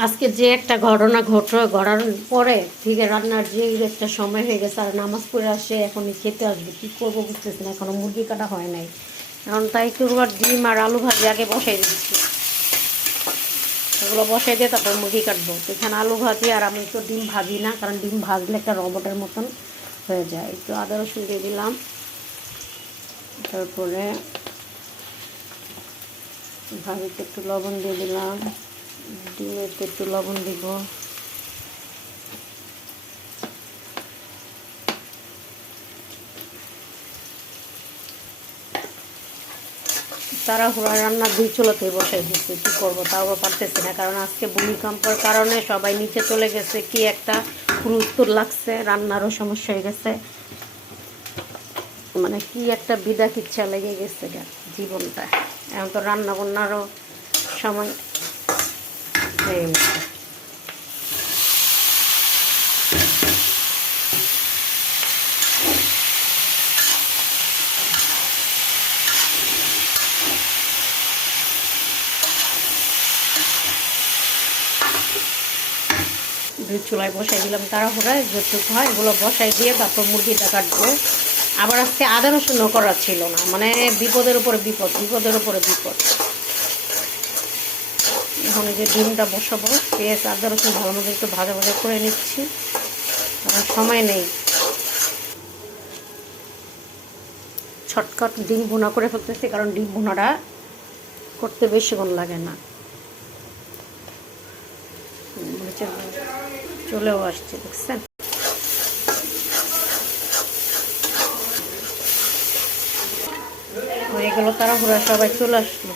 আজকে যে একটা ঘটনা ঘটার পরে থেকে রান্নার যে একটা সময় হয়ে গেছে, আর নামাজ পড়ে আসে এখনই খেতে আসবে, কী করবো বুঝতেছি না, এখনও মুরগি কাটা হয় নাই। এখন তাই করবার ডিম আর আলু ভাজি আগে বসাই দিচ্ছি, এগুলো বসাই দিয়ে তারপর মুরগি কাটবো। তো এখানে আলু ভাজি, আর আমি তো ডিম ভাজি না, কারণ ডিম ভাজলে একটা রবটের মতন হয়ে যায়। একটু আদা রসুন দিয়ে দিলাম, তারপরে ভাজিতে একটু লবণ দিয়ে দিলাম, ডিমেতে একটু লবণ দিব, তাড়াহুড়া রান্না দুই চুলাতেই বসাই দিচ্ছি, কী করবো তাও পারতেছি না, কারণ আজকে ভূমিকম্পের কারণে সবাই নিচে চলে গেছে, কি একটা হুড়ুস্থুর লাগছে, রান্নারও সমস্যা হয়ে গেছে, মানে কি একটা বিদা কিচ্ছা লেগে গেছে জীবনটা। এখন তো রান্না বান্নারও সময় হয়ে গেছে। দুই চুলায় বসাই দিলাম তাড়াহুড়ায়, যতটুকু হয় এগুলো বসাই দিয়ে তারপর মুরগিটা কাটবো। আবার আজকে আদা রসুনও করা ছিল না, মানে বিপদের উপরে বিপদ, বিপদের উপরে বিপদ। এখন এই যে ডিমটা বসাবো, পেঁয়াজ আদা রসুন ভালো মতো একটু ভাজা ভাজা করে নিচ্ছি, কারণ সময় নেই। ছটকট ডিম ভুনা করে ফেলতেছি, কারণ ডিম ভুনাটা করতে বেশিক্ষণ লাগে না। চলেও আসছে, দেখছেন? হয়ে গেল তাড়াহুড়া, সবাই চলে আসলো।